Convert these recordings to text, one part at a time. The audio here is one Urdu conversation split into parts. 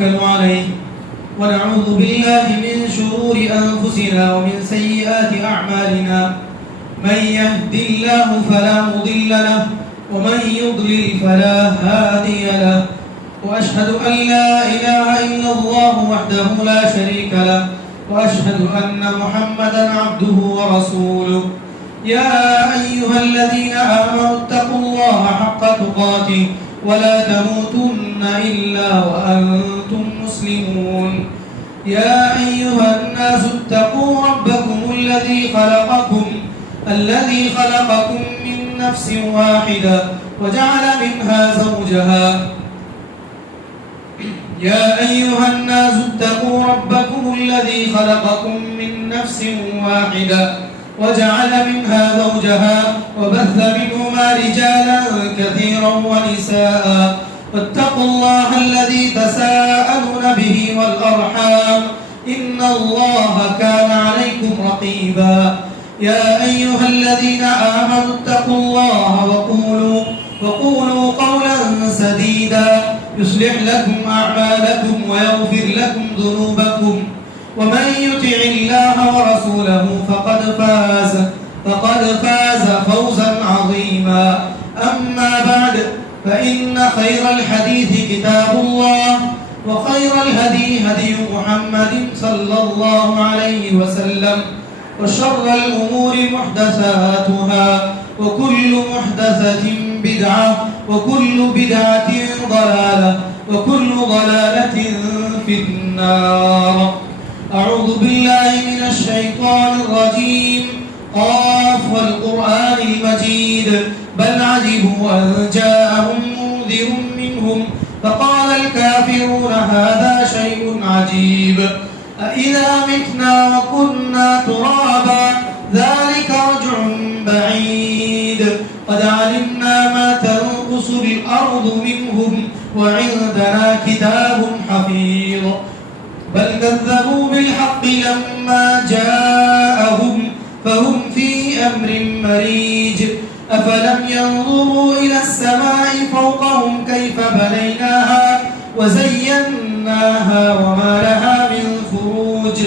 عليه ونعوذ بالله من شرور أنفسنا ومن سيئات أعمالنا من يهد الله فلا مضل له ومن يضلل فلا هادي له وأشهد أن لا إله إلا الله وحده لا شريك له وأشهد أن محمدا عبده ورسوله يا أيها الذين آمنوا اتقوا الله حق تقاته ولا تموتن إلا وأنتم مسلمون يا أيها الناس اتقوا ربكم الذي خلقكم من نفس واحدة وجعل منها زوجها يا أيها الناس اتقوا ربكم الذي خلقكم من نفس واحدة وجعل منها زوجها وبث منهما رجالا كثيرا ونساء واتقوا الله الذي تساءلون به والأرحام إن الله كان عليكم رقيبا يا أيها الذين آمنوا اتقوا الله وقولوا قولا سديدا يصلح لكم أعمالكم ويغفر لكم ذنوبكم ومن يطع الله ورسوله فقد فاز فوزا عظيما أما بعد فإن خير الحديث كتاب الله وخير الهدي هدي محمد صلى الله عليه وسلم وشر الأمور محدثاتها وكل محدثة بدعة وكل بدعة ضلالة وكل ضلالة في النار. أعوذ بالله من الشيطان الرجيم. قاف والقرآن المجيد بل عجبوا أن جاءهم منذر منهم فقال الكافرون هذا شيء عجيب أإذا متنا وكنا ترابا ذلك رجع بعيد قد علمنا ما تنقص الأرض منهم وعندنا كتاب حفيظ بل كذبوا بالحق لما جاءهم فهم في أمر مريج أفلم ينظروا إلى السماء فوقهم كيف بنيناها وزيناها وما لها من فروج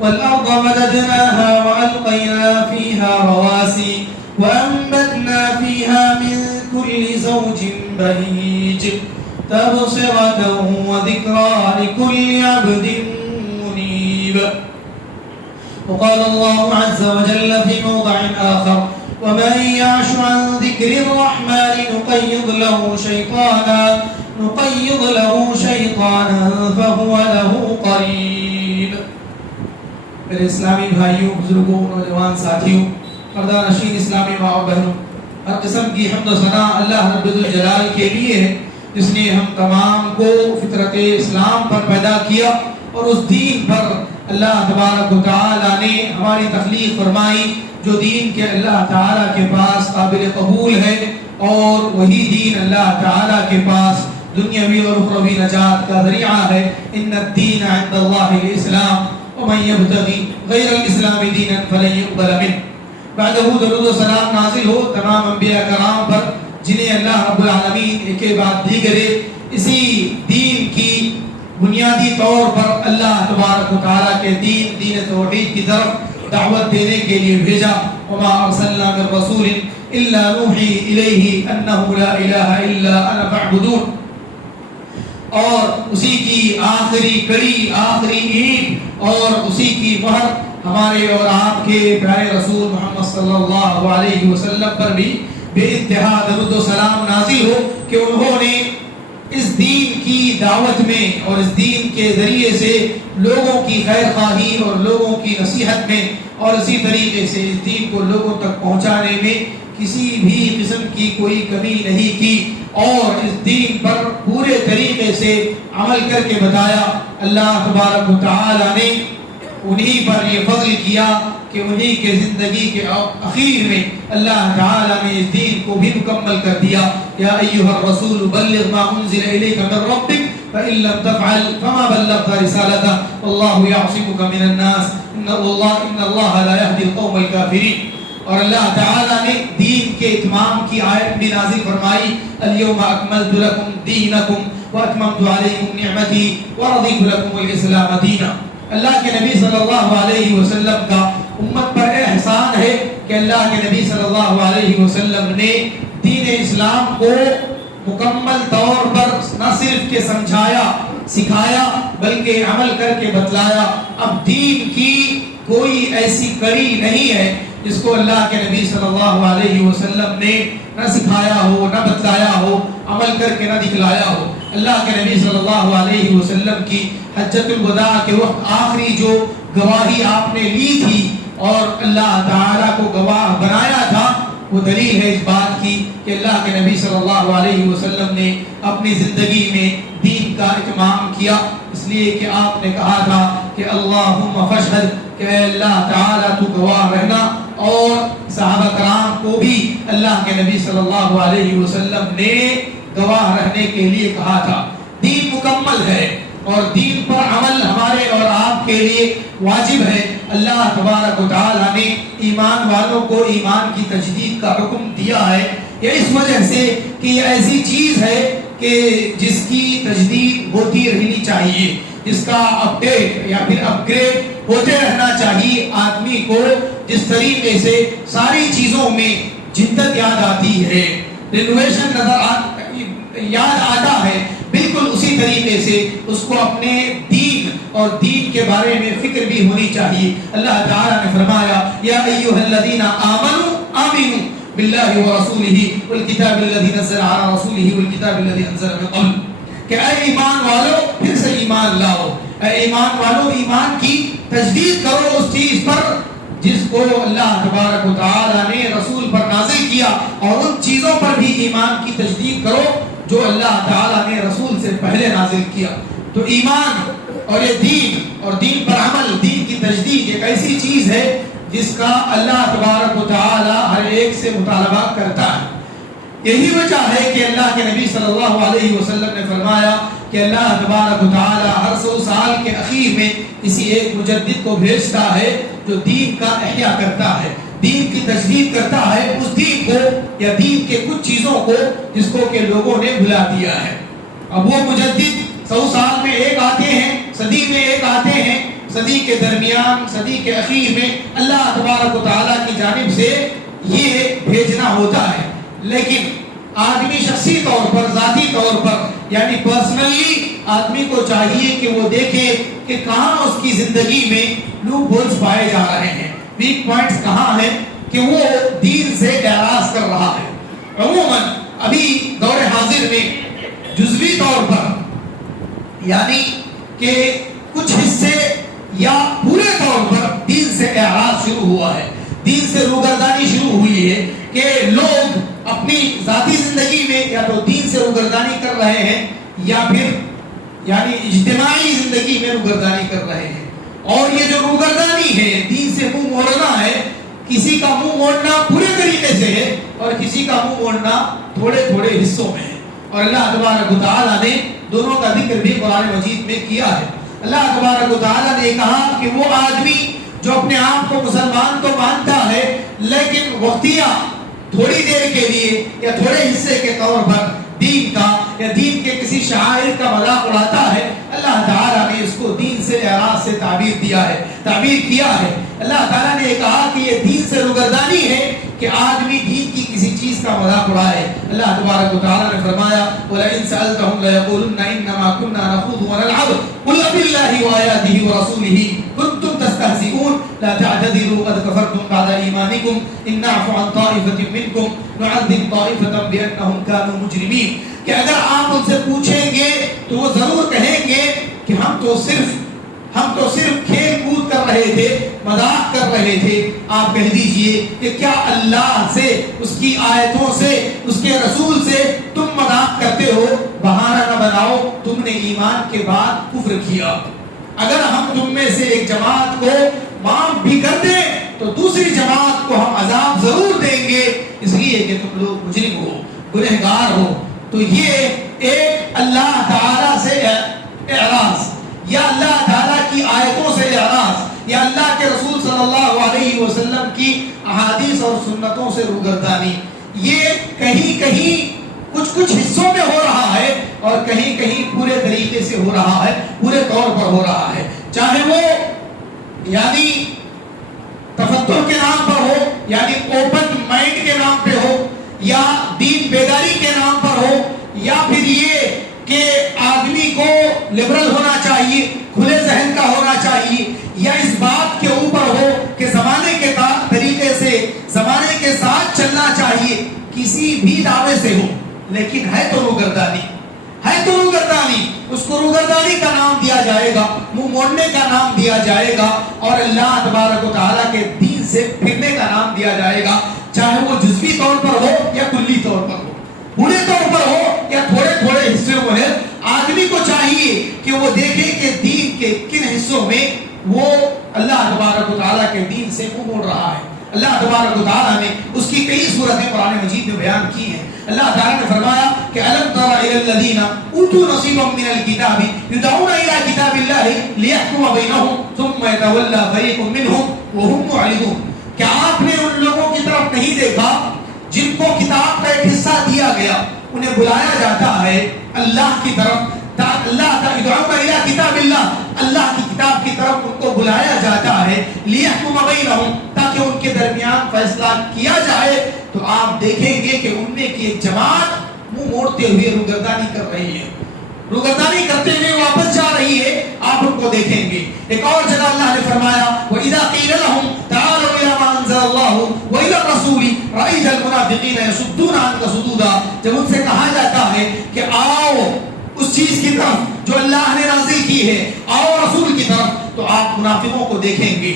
والأرض مددناها وألقينا فيها رواسي وأنبتنا فيها من كل زوج بهيج تبصرة وذكرى لكل عبد منيب. وقال الله عز وجل في موضع آخر ومن يعش عن ذكر الرحمن نقيض له شيطانا فهو له قرين. میرے اسلامی بھائیوں، بزرگوں، نوجوان ساتھیوں، پردہ نشین اسلامی ماں اور بہنوں، ہر قسم کی حمد و ثنا اللہ رب الجلال کے لیے ہے جس نے ہم تمام کو فطرت اسلام پر پیدا کیا اور اس دین پر اللہ تبارک و تعالی نے ہماری تخلیق فرمائی جو دین کے اللہ تعالی کے پاس قابل قبول ہے اور وہی دین اللہ تعالی کے پاس دنیاوی اور اخروی نجات کا ذریعہ ہے. ان الدین عند اللہ الاسلام ومن یبتغی غیر الاسلام دینا فلن یقبل منہ. بعدہ درود و سلام نازل ہو تمام انبیاء کرام پر جنہیں اللہ رب العالمین ایک کے بعد دیگرے اسی دین کی بنیادی طور پر اللہ تبارک و تعالیٰ کے دین توحید کی طرف دعوت دینے کے لیے بھیجا. وما ارسلنا من رسول الا نوحی الیہ انہ لا الہ الا انا فاعبدون. اور اسی کی آخری کڑی، آخری اینٹ اور اسی کی مہر ہمارے اور آپ کے پیارے رسول محمد صلی اللہ علیہ وسلم پر بھی بے انتہا درود و سلام نازل ہو کہ انہوں نے اس دین کی دعوت میں اور اس دین کے ذریعے سے لوگوں کی خیر خواہی اور لوگوں کی نصیحت میں اور اسی طریقے سے اس دین کو لوگوں تک پہنچانے میں کسی بھی قسم کی کوئی کمی نہیں کی اور اس دین پر پورے طریقے سے عمل کر کے بتایا. اللہ تبارک و تعالی نے انہی پر یہ فضل کیا کہ انہی کے زندگی کے اخیر میں اللہ تعالی نے اس دین کو بھی مکمل کر دیا. یا ایھا الرسول بلغ ما انزل الیک من ربک فإن لم تفعل فما بلغت رسالته والله يعصمك من الناس ان اللہ لا يهدي القوم الكافرین. اور اللہ تعالیٰ نے دین کے اتمام کی آیت بھی نازل فرمائی. الیوم اکملت لکم دینکم وأتممت عليكم نعمتي ورضيت لكم الإسلام دينا. اللہ کے نبی صلی اللہ علیہ وسلم کا امت پر احسان ہے کہ اللہ کے نبی صلی اللہ علیہ وسلم نے دین اسلام کو مکمل طور پر نہ صرف کہ سمجھایا سکھایا بلکہ عمل کر کے بتلایا. اب دین کی کوئی ایسی کڑی نہیں ہے جس کو اللہ کے نبی صلی اللہ علیہ وسلم نے نہ سکھایا ہو نہ بتلایا ہو عمل کر کے نہ دکھلایا ہو. اللہ کے نبی صلی اللہ علیہ وسلم کی حجۃ الوداع کے وقت آخری جو گواہی آپ نے لی تھی اور اللہ تعالیٰ کو گواہ بنایا تھا وہ دلیل ہے اس بات کی کہ اللہ کے نبی صلی اللہ علیہ وسلم نے اپنی زندگی میں دین کا اتمام کیا. اس لیے کہ آپ نے کہا تھا کہ اللہم فاشہد کہ اے اللہ تعالیٰ تو گواہ رہنا. اور صحابہ کرام کو بھی اللہ کے نبی صلی اللہ علیہ وسلم نے گواہ رہنے کے لیے کہا تھا. دین مکمل ہے اور دین پر عمل ہمارے اور آپ کے لیے واجب ہے. اللہ تبارک و تعالیٰ نے ایمان والوں کو ایمان کی تجدید کا حکم دیا ہے. یہ اس وجہ سے کہ یہ ایسی چیز ہے کہ جس کی تجدید ہوتی رہنی چاہیے, جس کا اپڈیٹ یا پھر اپ گریڈ ہوتے رہنا چاہیے. آدمی کو جس طریقے سے ساری چیزوں میں جدت یاد آتی ہے, رینوویشن یاد آتا ہے, بالکل اسی طریقے سے اس کو اپنے دین اور دین کے بارے میں فکر بھی ہونی چاہیے. اللہ تعالیٰ نے فرمایا یا ایھا الذین آمنوا آمنوا باللہ ورسولہ والکتاب الذی نزل علی رسولہ والکتاب الذی انزل من قبل کہ اے ایمان والو پھر سے ایمان لاؤ. اے ایمان والو ایمان کی تجدید کرو اس چیز پر جس کو اللہ تبارک و تعالیٰ نے رسول پر نازل کیا, اور ان چیزوں پر بھی ایمان کی تجدید کرو جو اللہ تعالیٰ نے رسول سے پہلے نازل کیا. تو ایمان اور یہ دین اور دین پر عمل, دین کی تجدید ایک ایسی چیز ہے جس کا اللہ تبارک و تعالیٰ ہر ایک سے مطالبہ کرتا ہے. یہی وجہ ہے کہ اللہ کے نبی صلی اللہ علیہ وسلم نے فرمایا کہ اللہ تبارک و تعالیٰ ہر 100 سال کے اخیر میں کسی ایک مجدد کو بھیجتا ہے جو دین کا احیاء کرتا ہے, دین کی تجدید کرتا ہے, اس دین کو یا دین کے کچھ چیزوں کو جس کو کہ لوگوں نے بھلا دیا ہے. اب وہ مجدد 100 سال میں ایک آتے ہیں, صدی میں ایک آتے ہیں, صدی کے درمیان صدی کے اخیر میں اللہ تبارک و تعالیٰ کی جانب سے یہ بھیجنا ہوتا ہے. لیکن آدمی شخصی طور پر, ذاتی طور پر یعنی پرسنلی آدمی کو چاہیے کہ وہ دیکھے کہ کہاں اس کی زندگی میں لوپ ہولز پائے جا رہے ہیں, ویک پوائنٹس کہاں ہیں کہ وہ دین سے اعراض کر رہا ہے. عموماً ابھی دور حاضر میں جزوی طور پر یعنی کہ کچھ حصے یا پورے طور پر دین سے اعراض شروع ہوا ہے, دین سے روگردانی شروع ہوئی ہے کہ لوگ اپنی ذاتی زندگی میں یا تو دین سے روگردانی کر رہے ہیں یا پھر یعنی اجتماعی زندگی میں روگردانی کر رہے ہیں. اور یہ جو روگردانی ہے, دین سے منہ موڑنا ہے, کسی کا منہ موڑنا پورے طریقے سے ہے اور کسی کا منہ موڑنا تھوڑے تھوڑے حصوں میں ہے. اور اللہ تبارک و تعالیٰ نے دونوں کا ذکر بھی قرآن مجید میں کیا ہے. اللہ تبارک و تعالیٰ نے کہا کہ وہ آدمی جو اپنے آپ کو مسلمان تو مانتا ہے لیکن وقتیہ تھوڑی دیر کے لیے یا تھوڑے حصے کے طور پر دین کا یا دین کے کسی شعائر کا مذاق اڑاتا ہے, اللہ تعالیٰ نے اس کو دین سے اعراض سے تعبیر کیا ہے. اللہ تعالیٰ نے کہا کہ یہ دین سے روگردانی ہے کہ آدمی دین کی کسی چیز کا مذاق اڑائے. اللہ تبارک و تعالیٰ نے فرمایا وَلَئِن سَأَلْتَهُمْ لَيَقُولُنَّ إِنَّمَا كُنَّا نَخُوضُ وَنَلْعَبُ قُلْ أَبِاللَّهِ وَآيَاتِهِ وَرَسُولِهِ كُنتُمْ تَسْتَهْزِئُونَ لَا تَعْتَذِرُوا قَدْ كَفَرْتُمْ بَعْدَ إِيمَانِكُمْ إِن نَّعْفُ عَن طَائِفَةٍ مِّنكُمْ نُعَذِّبْ طَائِفَةً بِأَنَّهُمْ كَانُوا مُجْرِمِينَ کہ اگر آپ ان سے پوچھیں گے تو وہ ضرور کہیں گے کہ ہم تو صرف کھیل کود کر رہے تھے, مذاق کر رہے تھے. آپ کہہ دیجئے کہ کیا اللہ سے, اس کی آیتوں سے, اس کے رسول سے تم مذاق کرتے ہو؟ بہانہ نہ بناؤ, تم نے ایمان کے بعد کفر کیا. اگر ہم تم میں سے ایک جماعت کو معاف بھی کر دیں تو دوسری جماعت کو ہم عذاب ضرور دیں گے, اس لیے کہ تم لوگ مجرم ہو, گنہگار ہو. تو یہ ایک اللہ تعالیٰ سے اعراض یا اللہ تعالیٰ کی آیتوں سے اعراض یا اللہ کے رسول صلی اللہ علیہ وسلم کی احادیث اور سنتوں سے روگردانی, یہ کہیں کہیں کچھ حصوں میں ہو رہا ہے اور کہیں کہیں پورے طریقے سے ہو رہا ہے، پورے طور پر ہو رہا ہے، چاہے وہ یعنی تفتح کے نام پر ہو، یعنی اوپن مائنڈ کے نام پہ ہو، یا دین بیداری کے نام پر ہو، یا پھر یہ کہ آدمی کو لبرل ہونا چاہیے، کھلے ذہن کا ہونا چاہیے، یا اس بات کے اوپر ہو کہ زمانے کے طریقے سے زمانے کے ساتھ چلنا چاہیے، کسی بھی دعوے سے ہو، لیکن ہے تو روگردانی، ہے تو روگردانی، اس کو روگردانی کا نام دیا جائے گا، منہ موڑنے کا نام دیا جائے گا، اور اللہ تبارک و تعالیٰ کے دین سے پھرنے کا نام دیا جائے گا، چاہے وہ جزوی طور پر ہو یا کلی طور پر ہو، پورے طور پر ہو یا تھوڑے تھوڑے حصوں میں ہے۔ آدمی کو چاہیے کہ وہ دیکھے کہ دین کے کن حصوں میں وہ اللہ تبارک و تعالیٰ کے دین سے منہ موڑ رہا ہے۔ اللہ تبارک و تعالیٰ نے اس کی کئی صورتیں قرآن مجید میں بیان کی ہیں۔ اللہ تعالیٰ نے فرمایا کہ الم تر الی الذین اوتوا نصیبا من الکتاب یدعون الی کتاب اللہ لیحکم بینہم ثم یتولی فریق منہم وہم معرضون۔ کیا آپ نے ان لوگوں کی طرف نہیں دیکھا جن کو کتاب کا ایک حصہ دیا گیا، انہیں بلایا جاتا ہے اللہ کی طرف، اللہ کتاب اللہ کی کتاب کی طرف ان کو بلایا جاتا ہے، لیحکم بینہم، تاکہ ان کے درمیان فیصلہ کیا جائے۔ تو آپ دیکھیں گے کہ ان میں کی ایک جماعت منہ موڑتے ہوئے روگردانی کر رہی ہے، روگردانی کرتے ہوئے واپس جا رہی ہے، آپ ان کو دیکھیں گے۔ ایک اور جگہ اللہ نے فرمایا وَإِذَا قِيلَ لَهُمْ تَعَالَوْا إِلَىٰ مَا أَنزَلَ اللَّهُ وَإِلَى الرَّسُولِ رَأَيْتَ الْمُنَافِقِينَ يَصُدُّونَ عَنكَ صُدُودًا، جب ان سے کہا جاتا ہے کہ آؤ اس چیز کی طرف جو اللہ نے نازل کی ہے، آؤ رسول کی طرف، تو آپ منافقوں کو دیکھیں گے،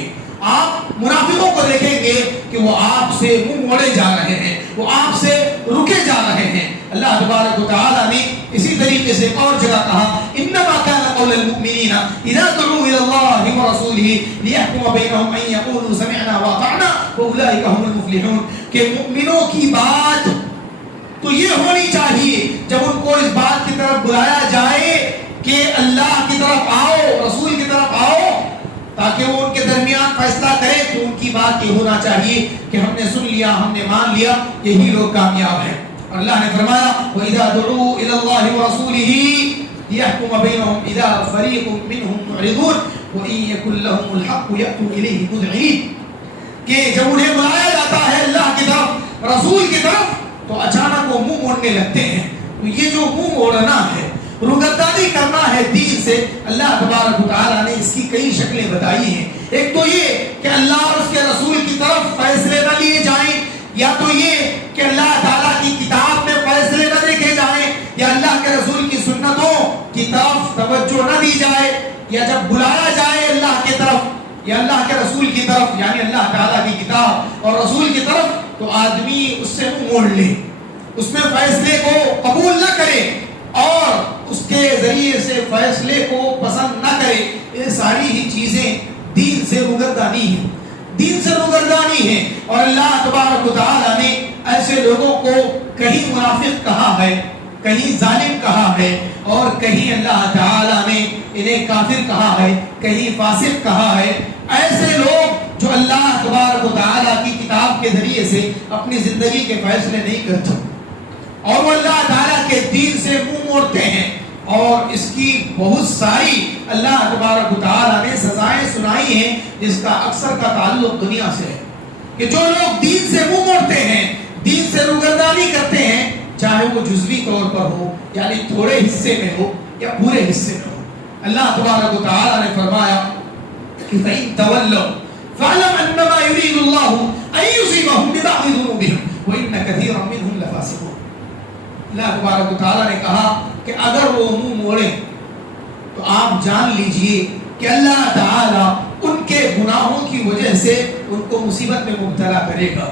آپ منافقوں کو دیکھیں گے کہ وہ آپ سے منہ موڑے جا رہے ہیں، وہ آپ سے رکے جا رہے ہیں۔ اللہ تبارک و تعالیٰ نے اسی طریقے سے اور جگہ کہا انما كان قول المؤمنین اذا دعوا الى الله ورسوله ليحكم بينهم ان يقولوا سمعنا واطعنا واولئك هم المفلحون، کہ مؤمنوں کی بات تو یہ ہونی چاہیے جب ان کو اس بات کی طرف بلایا جائے کہ اللہ کی طرف آؤ، رسول کی طرف آؤ، تاکہ وہ ان کے درمیان فیصلہ کرے، تو ان کی بات یہ ہونا چاہیے کہ ہم نے سن لیا، ہم نے مان لیا، یہی لوگ کامیاب ہیں۔ اللہ نے فرمایا وَإِذَا دُعُوا إِلَى اللَّهِ وَرَسُولِهِ لِيَحْكُمَ بَيْنَهُمْ إِذَا فَرِيقٌ مِّنْهُمْ مُعْرِضُونَ وَإِن يَكُن لَّهُمُ الْحَقُّ يَأْتُوا إِلَيْهِ مُذْعِنِينَ، کہ جب انہیں بلایا جاتا ہے اللہ کی طرف، رسول کی طرف، تو اچانک وہ منہ موڑنے لگتے ہیں۔ تو یہ جو منہ موڑنا ہے، روگردانی کرنا ہے دین سے، اللہ تبارک و تعالیٰ نے اس کی کئی شکلیں بتائی ہیں۔ ایک تو یہ کہ اللہ اور اس کے رسول کی طرف فیصلے نہ لیے جائیں، یا تو یہ کہ اللہ تعالیٰ کی کتاب میں فیصلے نہ دیکھے جائیں، یا اللہ کے رسول کی سنتوں کی طرف توجہ نہ دی جائے، یا جب بلایا جائے اللہ کی طرف یا اللہ کے رسول کی طرف، یعنی اللہ تعالیٰ کی کتاب اور رسول کی طرف، تو آدمی اس سے منہ موڑ لے، اس میں فیصلے کو قبول نہ کرے اور اس کے ذریعے سے فیصلے کو پسند نہ کرے۔ یہ ساری ہی چیزیں دین سے روگردانی ہیں، دین سے روگردانی ہے۔ اور اللہ تبارک و تعالیٰ نے ایسے لوگوں کو کہیں منافق کہا ہے، کہیں ظالم کہا ہے، اور کہیں اللہ تعالیٰ نے انہیں کافر کہا ہے، کہیں فاسق کہا ہے۔ ایسے لوگ جو اللہ تبارک و تعالیٰ کی کتاب کے ذریعے سے اپنی زندگی کے فیصلے نہیں کرتے اور وہ اللہ تعالیٰ کے دین سے منہ موڑتے ہیں، اور اس کی بہت ساری اللہ تبارک و تعالیٰ نے سزائیں سنائی ہیں، جس کا اکثر کا تعلق دنیا سے ہے، کہ جو لوگ دین سے منہ موڑتے ہیں، دین سے روگردانی کرتے ہیں، چاہے وہ جزوی طور پر ہو، یعنی تھوڑے حصے میں ہو یا پورے حصے میں ہو۔ اللہ تبارک و تعالیٰ نے فرمایا کہ فَإِن تَوَلَّوْا فَاعْلَمْ أَنَّمَا يُرِيدُ اللَّهُ أَن يُصِيبَهُم بِبَعْضِ ذُنُوبِهِمْ وَإِنَّ كَثِيرًا مِّنْهُمْ لَفَاسِقُونَ۔ اللہ تبارک و تعالیٰ نے کہا کہ اگر وہ منہ موڑے تو آپ جان لیجئے کہ اللہ تعالیٰ ان کے گناہوں کی وجہ سے ان کو مصیبت میں مبتلا کرے گا،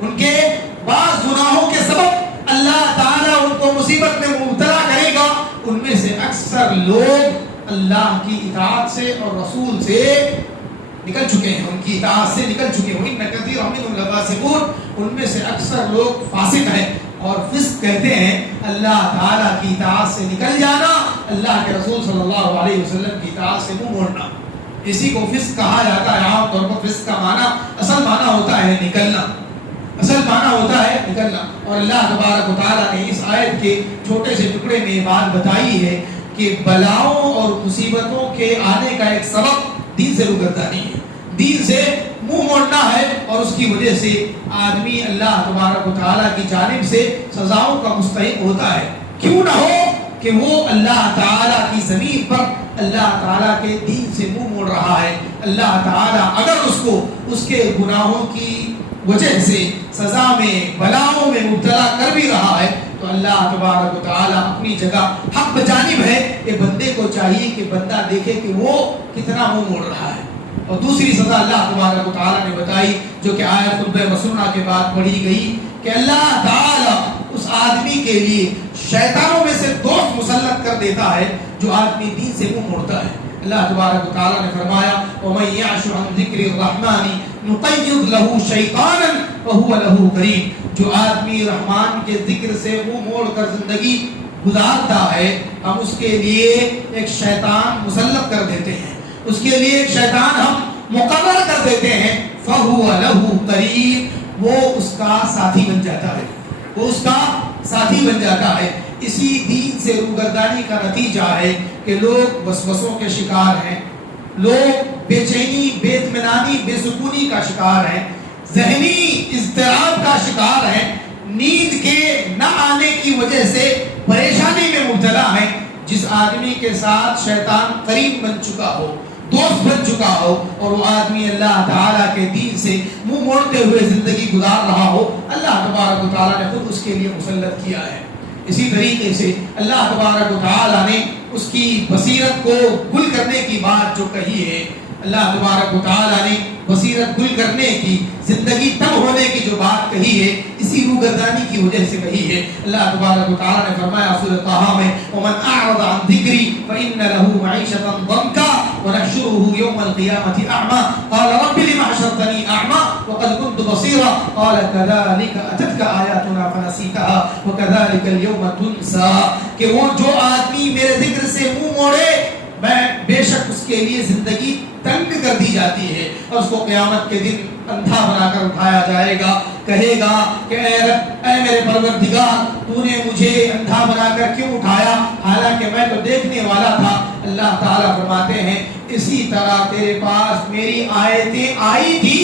ان کے بعض گناہوں کے سبب اللہ تعالیٰ ان کو مصیبت میں مبتلا کرے گا۔ ان میں سے اکثر لوگ اللہ کی اطاعت سے اور رسول سے نکل چکے ہیں، ان کی اطاعت سے نکل چکے ہیں۔ وَإِنَّ كَثِيرًا مِّنْهُمْ لَفَاسِقُونَ، ان میں سے اکثر لوگ فاسق ہیں، اور فسق کہتے ہیں اللہ تعالیٰ کی اطاعت سے نکل جانا، اللہ کے رسول صلی اللہ علیہ وسلم کی اطاعت سے منہ موڑنا، اسی کو فسق کہا جاتا ہے۔ عام طور پر فسق کا معنی، اصل معنی ہوتا ہے نکلنا، اصل معنی ہوتا ہے نکلنا. اور اللہ تبارک و تعالیٰ نے اس آیت کے چھوٹے سے ٹکڑے میں یہ بات بتائی ہے کہ بلاؤں اور مصیبتوں کے آنے کا ایک سبب دین سے روگردانی ہے، دین سے منہ موڑنا ہے، اور اس کی وجہ سے آدمی اللہ تبارک و تعالیٰ کی جانب سے سزاؤں کا مستحق ہوتا ہے. کیوں نہ ہو کہ وہ اللہ تعالیٰ کی زمین پر اللہ تعالیٰ کے دین سے منہ موڑ رہا ہے. اللہ تعالیٰ اگر اس کو اس کے گناہوں کی وجہ سے سزا میں بلاؤں میں مبتلا کر بھی رہا ہے تو اللہ تبارک و تعالیٰ اپنی جگہ حق بجانب ہے. کہ بندے کو چاہیے کہ بندہ دیکھے کہ وہ کتنا منہ موڑ رہا ہے. اور دوسری سزا اللہ تبارک و تعالیٰ نے بتائی جو کہ آیت خطبہ مسنونہ کے بعد پڑھی گئی کہ اللہ تعالیٰ اس آدمی کے لیے شیطانوں میں سے دوست مسلط کر دیتا ہے جو آدمی دین سے منہ موڑتا ہے. اللہ تبارک و تعالیٰ نے فرمایا وَمَن يَعْشُ عَن ذِكْرِ الرَّحْمَنِ نُقَيِّضْ لَهُ شَيْطَانًا وَهُوَ لَهُ قَرِينٌ. جو آدمی رحمان کے ذکر سے منہ موڑ کر زندگی گزارتا ہے ہم اس کے لیے ایک شیطان مسلط کر دیتے ہیں، اس کے لیے ایک شیطان ہم مقرر کر دیتے ہیں. فَهُوَ لَهُ قَرِينٌ. وہ اس کا ساتھی بن جاتا ہے، وہ اس کا ساتھی بن جاتا ہے. اسی دین سے روگردانی کا نتیجہ ہے کہ لوگ وسوسوں کے شکار ہیں، لوگ بے چینی، بے اطمینانی، بے سکونی کا شکار ہیں، ذہنی اضطراب کا شکار ہیں، نیند کے نہ آنے کی وجہ سے پریشانی میں مبتلا ہیں. جس آدمی کے ساتھ شیطان قریب بن چکا ہو، دوست بن چکا ہو، اور وہ آدمی اللہ تعالیٰ کے دین سے منہ موڑتے ہوئے زندگی گزار رہا ہو، اللہ تبارک و تعالیٰ نے خود اس کے لیے مسلط کیا ہے. اسی طریقے سے اللہ تبارک و تعالیٰ نے اس کی بصیرت کو گل کرنے کی بات جو کہی ہے، اللہ تبارک و تعالیٰ نے بصیرت گل کرنے کی، زندگی تب ہونے کی جو بات کہی ہے اسی روگردانی کی وجہ سے کہی ہے. اللہ تبارک و تعالیٰ نے فرمایا سورۃ طٰہٰ میں وَمَنْ أَعْرَضَ عَنْ ذِكْرِي فَإِنَّ لَهُ مَعِيشَةً ضَنكًا وَنَحْشُرُهُ يَوْمَ الْقِيَامَةِ أَعْمَىٰ قَالَ رَبِّ لِمَ حَشَرْتَنِي أَعْمَىٰ وَقَدْ كُنتُ بَصِيرًا قَالَ كَذَٰلِكَ أَتَتْكَ آيَاتُنَا فَنَسِيتَهَا وَكَذَٰلِكَ الْيَوْمَ تُنسَىٰ. کہ وہ جو آدمی میرے ذکر سے منہ موڑے میں بے شک اس کے لیے زندگی تنگ کر دی جاتی ہے اور اس کو قیامت کے دن اندھا بنا کر اٹھایا جائے گا. کہے گا کہ اے رب، اے میرے پروردگار، تو نے مجھے اندھا بنا کر کیوں اٹھایا حالانکہ میں تو دیکھنے والا تھا. اللہ تعالیٰ فرماتے ہیں اسی طرح تیرے پاس میری آیتیں آئی تھی،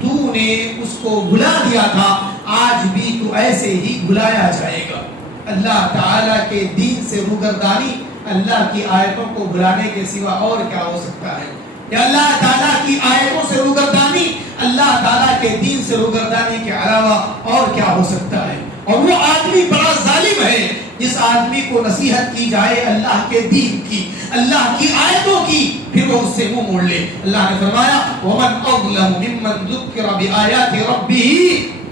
تو نے اس کو بھلا دیا تھا، آج بھی تو ایسے ہی بھلایا جائے گا. اللہ تعالیٰ کے دین سے روگردانی اللہ کی آیتوں کو بھلانے کے سوا اور کیا ہو سکتا ہے؟ یا اللہ تعالیٰ کی آیتوں سے روگردانی اللہ تعالیٰ کے دین سے روگردانی کے علاوہ اور کیا ہو سکتا ہے؟ اور وہ آدمی بڑا ظالم ہے جس آدمی کو نصیحت کی جائے اللہ کے دین کی، اللہ کی آیتوں کی، پھر وہ اس سے منہ موڑ لے. اللہ نے فرمایا وَمَنْ أَظْلَمُ مِمَّنْ ذُكِّرَ بِآيَاتِ رَبِّهِ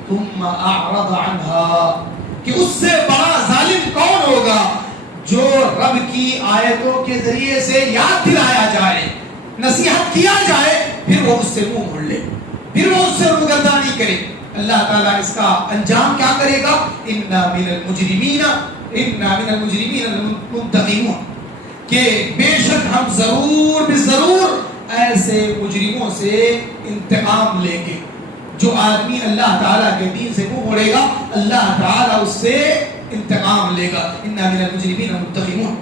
ثُمَّ أَعْرَضَ عَنْهَا. کہ اس سے بڑا ظالم کون ہوگا جو رب کی آیتوں کے ذریعے سے یاد دلایا جائے، نصیحت کیا جائے، پھر وہ اس سے منہ موڑ لے، پھر وہ اس سے روگردانی کرے. اللہ تعالیٰ اس کا انجام کیا کرے گا؟ اِنَّا مِنَ الْمُجْرِمِينَ الْمُنْتَقِمُونَ. کہ بے شک ہم ضرور بضرور ایسے مجرموں سے انتقام لیں گے. جو آدمی اللہ تعالیٰ کے دین سے منہ موڑے گا اللہ تعالیٰ اس سے انتقام لے گا. اِنَّا مِنَ الْمُجْرِمِينَ الْمُنْتَقِمُونَ.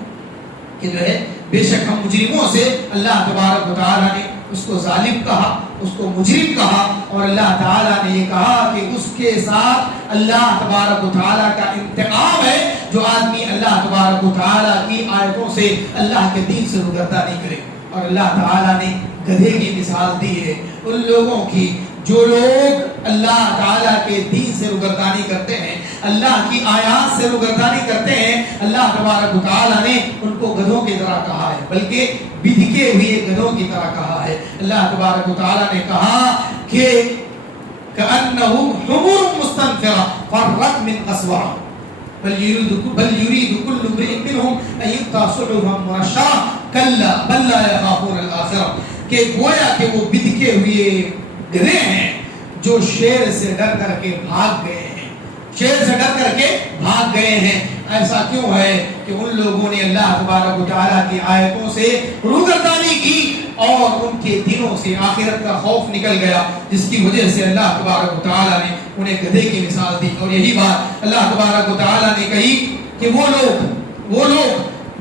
کہ جو ہے بے شک ہم مجرموں سے، اللہ تبارک و تعالیٰ نے اس کو ظالم کہا، اس کو مجرم کہا، اور اللہ تعالیٰ نے یہ کہا کہ اس کے ساتھ اللہ تبارک و تعالیٰ کا انتقام ہے جو آدمی اللہ تبارک و تعالیٰ کی آیتوں سے، اللہ کے دین سے روگردانی کرے. اور اللہ تعالیٰ نے گدھے کی مثال دی ہے ان لوگوں کی جو لوگ اللہ تعالیٰ کے دین سے روگردانی کرتے ہیں، اللہ کی آیات سے روگردانی کرتے ہیں. اللہ تبارک و تعالیٰ نے ان کو گدھوں کی طرح کہا ہے، بلکہ بدکے ہوئے گدھوں کی طرح کہا ہے. اللہ تبارک و تعالیٰ نے کہا کہ كأنهم حمر مستنفرة فرت من قسورة بل يريد كل امرئ منهم أن يؤتى صحفا منشرة كلا بل لا يخافون الآخرة. کہ گویا کہ وہ بدکے ہوئے گدھے ہیں جو شیر سے ڈر کر کے بھاگ گئے ہیں، شیر سے ڈر کر کے بھاگ گئے ہیں. ایسا کیوں ہے کہ ان لوگوں نے اللہ تبارک و تعالیٰ کی آیتوں سے روگردانی کی اور ان کے دلوں سے آخرت کا خوف نکل گیا، جس کی وجہ سے اللہ تبارک و تعالیٰ نے انہیں گدھے کی مثال دی۔ اور یہی بات اللہ تبارک و تعالیٰ نے کہی کہ وہ لوگ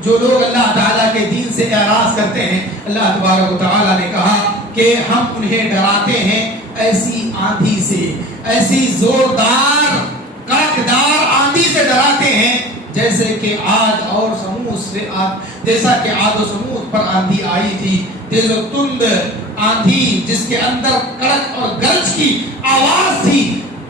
جو لوگ اللہ تعالیٰ کے دین سے اعراض کرتے ہیں، اللہ تبارک و تعالیٰ نے کہا کہ ہم انہیں ڈراتے ہیں ایسی آندھی سے، ایسی زوردار کڑکدار آندھی سے ڈراتے ہیں جیسے کہ عاد اور سمود پر آندھی آئی تھی، تیز و تند آندھی جس کے اندر کڑک اور گرج کی آواز تھی۔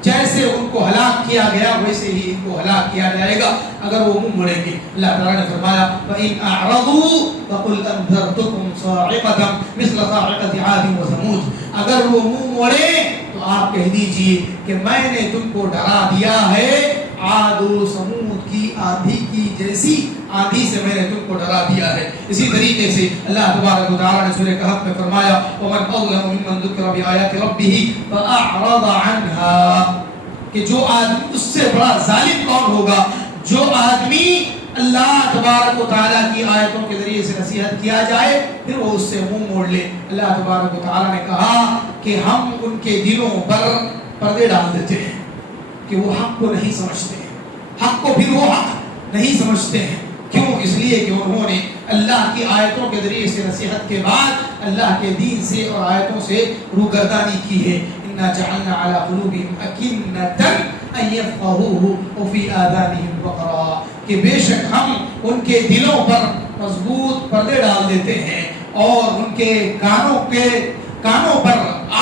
جیسے ان کو ہلاک کیا گیا ویسے ہی ان کو ہلاک کیا جائے گا اگر وہ منہ موڑیں گے۔ اللہ تعالیٰ نے فرمایا فَإِنْ أَعْرَضُوا فَقُلْ أَنذَرْتُكُمْ صَاعِقَةً مِثْلَ صَاعِقَةِ عَادٍ وَثَمُودَ، اگر وہ منہ موڑے تو آپ کہہ دیجئے کہ میں نے تم کو ڈرا دیا ہے عاد و سمود کی آندھی کی جیسی آندھی سے میں نے تم کو ڈرا دیا ہے۔ اسی طریقے سے اللہ تبارک و تعالیٰ نے سورہ کہف میں فرمایا وَمَنْ أَظْلَمُ مِمَّنْ ذُكِّرَ بِآيَاتِ رَبِّهِ فَأَعْرَضَ عَنْهَا، کہ جو آدمی، اس سے بڑا ظالم کون ہوگا جو آدمی اللہ تبارک و تعالیٰ کی آیتوں کے ذریعے سے نصیحت کیا جائے پھر وہ اس سے منہ موڑ لے۔ اللہ تبارک و تعالیٰ نے کہا کہ ہم ان کے دلوں پر پردے ڈال دیتے ہیں کہ وہ حق کو نہیں سمجھتے ہیں، حق کو پھر وہ حق نہیں سمجھتے ہیں۔ کیوں؟ اس لیے کہ انہوں نے اللہ کی آیتوں کے ذریعے سے نصیحت کے بعد اللہ کے دین سے اور آیتوں سے روگردانی کی ہے۔ اِنَّا جَعَلْنَا عَلَىٰ قُلُوبِهِمْ أَكِنَّةً أَن يَفْقَهُوهُ وَفِي آذَانِهِمْ وَقْرًا، کہ بے شک ہم ان کے دلوں پر مضبوط پردے ڈال دیتے ہیں اور ان کے کانوں پر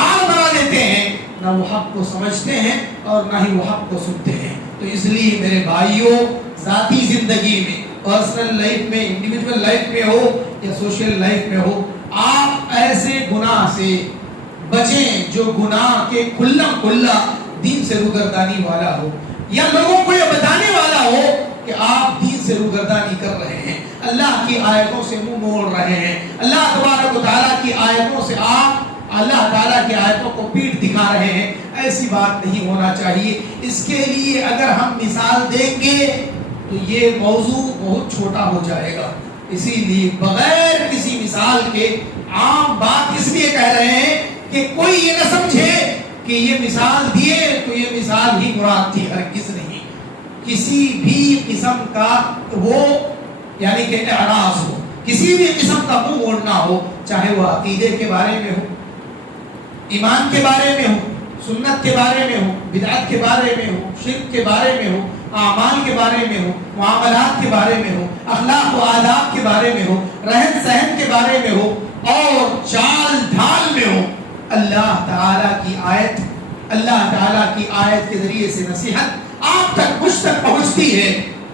آڑ بنا دیتے ہیں، نہ وہ حق کو سمجھتے ہیں اور نہ ہی وہ حق کو سنتے ہیں۔ تو اس لیے میرے بھائیوں، ذاتی زندگی میں، پرسنل لائف میں، انڈیویجول لائف میں ہو یا سوشل لائف میں ہو، آپ ایسے گناہ سے بچیں جو گناہ کے کھلا دین سے روگردانی والا ہو، یا لوگوں کو یہ بتانے والا ہو کہ آپ دین سے روگردانی کر رہے ہیں، اللہ کی آیتوں سے منہ موڑ رہے ہیں، اللہ تبارک و تعالیٰ کی آیتوں سے آپ اللہ تعالیٰ کی آیتوں کو پیٹ دکھا رہے ہیں۔ ایسی بات نہیں ہونا چاہیے۔ اس کے لیے اگر ہم مثال دیں گے تو یہ موضوع بہت چھوٹا ہو جائے گا، اسی لیے بغیر کسی مثال کے عام بات اس لیے کہہ رہے ہیں کہ کوئی یہ نہ سمجھے کہ یہ مثال دیے تو یہ مثال ہی مراد تھی، ہرگز نہیں۔ کسی بھی قسم کا وہ یعنی کہ اعراض ہو، کسی بھی قسم کا منہ موڑنا ہو، چاہے وہ عقیدے کے بارے میں ہو، ایمان کے بارے میں ہو، سنت کے بارے میں ہو، بدعت کے بارے میں ہو، شرک کے بارے میں ہو، اعمال کے بارے میں ہو، معاملات کے بارے میں ہو، اخلاق و آداب کے بارے میں ہو، رہن سہن کے بارے میں ہو اور چال ڈھال میں ہو، اللہ تعالیٰ کی آیت کے ذریعے سے نصیحت آپ تک مجھ تک پہنچتی ہے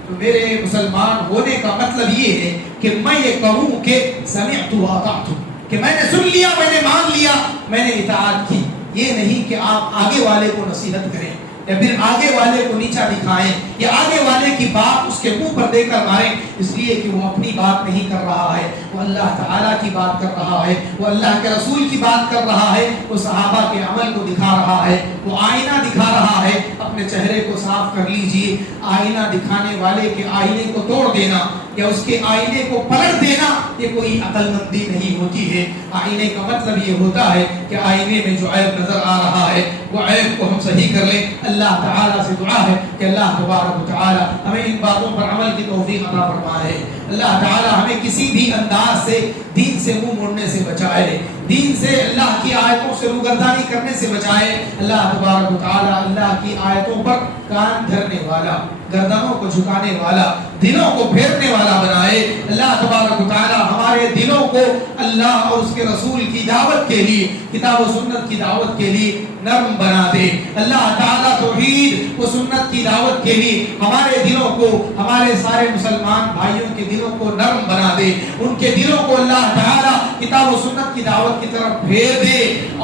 تو میرے مسلمان ہونے کا مطلب یہ ہے کہ میں یہ کہوں کہ سمعت و اطعت، کہ میں نے سن لیا، میں نے مان لیا، میں نے اطاعت کی۔ یہ نہیں کہ آپ آگے والے کو نصیحت کریں یا پھر آگے والے کو نیچا دکھائیں یا آگے والے کی بات اس کے منہ پر دے کر ماریں، اس لیے کہ وہ اپنی بات نہیں کر رہا ہے، وہ اللہ تعالیٰ کی بات کر رہا ہے، وہ اللہ کے رسول کی بات کر رہا ہے، وہ صحابہ کے عمل کو دکھا رہا ہے، وہ آئینہ دکھا رہا ہے۔ اپنے چہرے کو صاف کر لیجئے۔ آئینہ دکھانے والے کے آئینے کو توڑ دینا یا اس کے آئینے کو پلٹ دینا یہ کوئی عقل مندی نہیں ہوتی ہے۔ آئینے کا مطلب یہ ہوتا ہے کہ آئینے میں جو عیب نظر آ رہا ہے وہ عیب کو ہم صحیح کر لیں۔ اللہ تعالیٰ سے دعا ہے کہ اللہ تبارک و تعالیٰ ہمیں ان باتوں پر عمل کی توفیق عطا فرمائے۔ اللہ تعالیٰ ہمیں کسی بھی انداز سے دین سے منہ موڑنے سے بچائے، دین سے اللہ کی آیتوں سے روگردانی کرنے سے بچائے۔ اللہ تبارک و تعالیٰ اللہ کی آیتوں پر کان دھرنے والا، گردنوں کو جھکانے والا، دلوں کو پھیرنے والا بنائے۔ اللہ تبارک و تعالیٰ ہمارے دلوں کو اللہ اور اس کے رسول کی دعوت کے لیے، کتاب و سنت کی دعوت کے لیے نرم بنا دے۔ اللہ تعالیٰ توحید و سنت کی دعوت کے لیے ہمارے دلوں کو، ہمارے سارے مسلمان بھائیوں کے دلوں کو نرم بنا دے، ان کے دلوں کو اللہ تعالیٰ کتاب و سنت کی دعوت کی طرف پھیر دے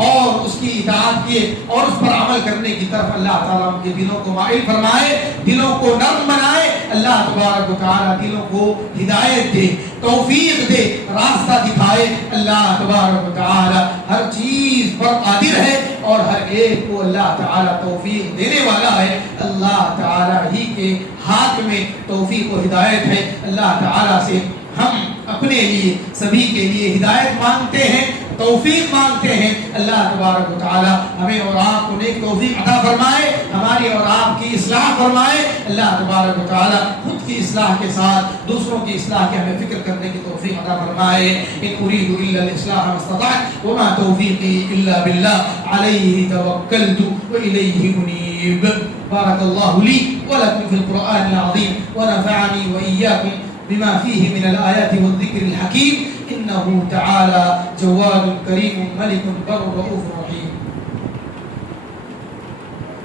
اور اس کی اطاعت کیے اور اس پر عمل کرنے کی طرف اللہ تعالیٰ ان کے دلوں کو مائل فرمائے، دلوں کو نرم بنائے۔ اللہ تبارک و تعالیٰ دلوں کو ہدایت دے، توفیق دے، راستہ دکھائے۔ اللہ تبارک و تعالیٰ ہر چیز پر قادر ہے، اور ہر ایک کو اللہ تعالیٰ توفیق دینے والا ہے. اللہ تعالیٰ ہی کے ہاتھ میں توفیق و ہدایت ہے. اللہ تعالیٰ سے ہم اپنے لیے سبھی کے لیے ہدایت مانگتے ہیں, توفیق مانگتے ہیں. اللہ تبارک و تعالی ہمیں اور آپ کو نیک توفیق عطا فرمائے, ہماری اور آپ کی اصلاح فرمائے. اللہ تبارک و تعالی خود کی اصلاح کے ساتھ دوسروں کی اصلاح کی ہمیں فکر کرنے کی توفیق عطا فرمائے. ان اريد الا الاصلاح ما استطعت وما توفيقي الا بالله عليه توكلت واليه انيب. بارك الله لي ولكم في القرآن العظيم ونفعني وإياكم بما فيه من الآيات والذكر الحكيم. إنه تعالى جواد كريم ملك بر رؤوف